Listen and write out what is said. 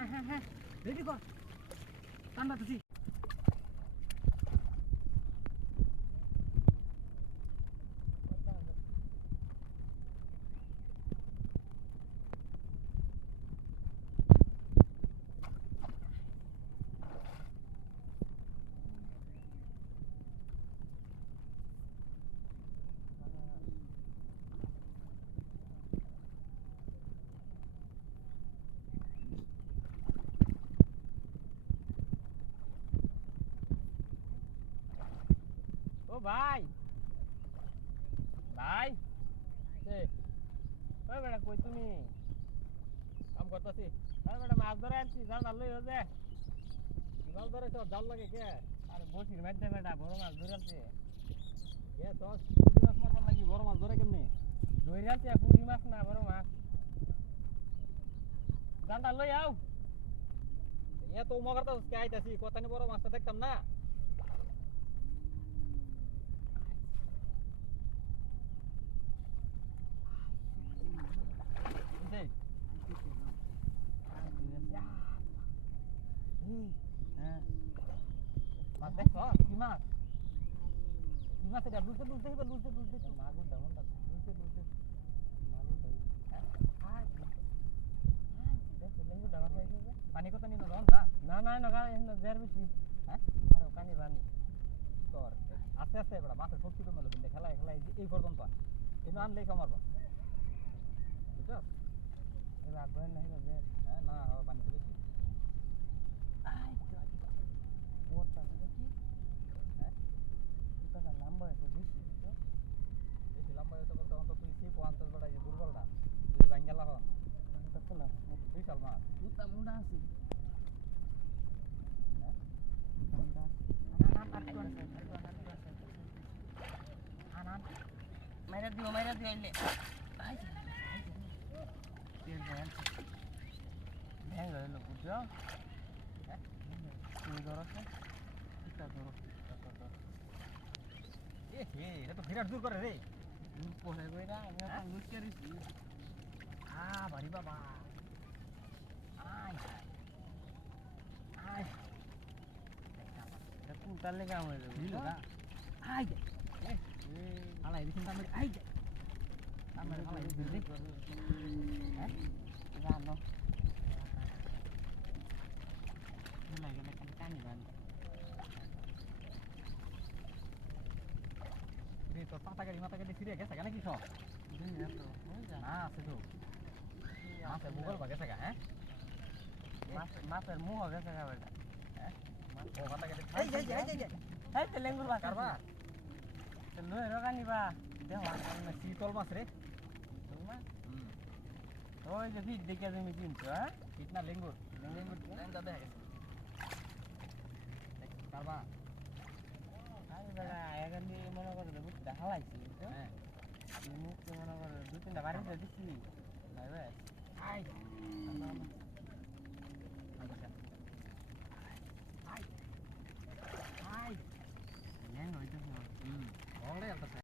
হ্যাঁ রেডি কর টান মারতেছি ও ভাই ভাই এ ওই বেটা কই তুমি কাম করতেছি আরে বেটা মাছ ধরে আনছি জাল লই হয়ে যায় জাল ধরে তো জাল লাগে কে আরে বসির মধ্যে বেটা বড় মাছ ধরে আনছি এ তো পুঁটি মাছ মারবার লাগি বড় মাছ ধরে কেমনে ধরে আনছি পুঁটি মাছ না বড় মাছ জালটা লই আও এ তো মগর তো কে আইতাছি কত নি বড় মাছটা দেখতাম না মাছ দেখছো কি মাছ কি মাছ এটা লুচে লুচে লুচে লুচে তো মাগুর দামন দাম লুচে লুচে মাগুর দাম দেখো লেঙ্গু দাবা খাইছে পানি কত নিনো লন না না না গা এনে জের বেশি হ্যাঁ আর কানি বানি তোর আস্তে আস্তে বড় মাছের শক্তি কমে গেল কিন্তু খেলা খেলা এই পর্যন্ত এনো আনলেই কামারব বুঝছো এবার আগবেন না এবার হ্যাঁ না পানি তো বেশি আই ওটা কি হ্যাঁ এটা লম্বা আছে বেশি তো বেশি লম্বা হতে বলতে অন্তত তুই সি পঞ্চাশ বড় এই দুর্বলটা যদি ভাঙ্গা লাভ এটা তো না বিশাল মাছ উতা মুন্ডা আছে হ্যাঁ মুন্ডা আনান মাইরা দিও আইলে আই তেল দেন ভেঙে গেল বুঝছো হ্যাঁ তুমি ধরো এটা ধরো এ হে এটা তো বিরাট দূর করে রে দূর পড়ে গইরা আমি এখন লুট করেছি বাড়ি বাবা আই আই এটা কুটার লেগে আমার বুঝলো না আই এ আলাই দিছেন তামে আই আমার আলাই দিছি হ্যাঁ জানো লাগে না কানি বানি রে তো পাতা গাড়ি মাথা গাড়ি ফিরে গেছে কেন কি সব না আছে তো মাছের মুগল ভাগে থাকা হ্যাঁ মাছের মুহ গেছে গা বেটা হ্যাঁ ও মাথা গাড়ি এই তো লেঙ্গুর ভাগ করবা তো লই রগানিবা দেখ না শীতল মাছ রে ওই যে ফিট দেখে তুমি চিনছো হ্যাঁ ফিট না লেঙ্গুর লেঙ্গুর লেঙ্গা দেখা গেছে করবা আরে বেটা এখন দিয়ে মনে করে বুঝতে হালাইছি হ্যাঁ মুখ মনে করে দু তিনটা বাড়িতে দিচ্ছি ভাই ভাই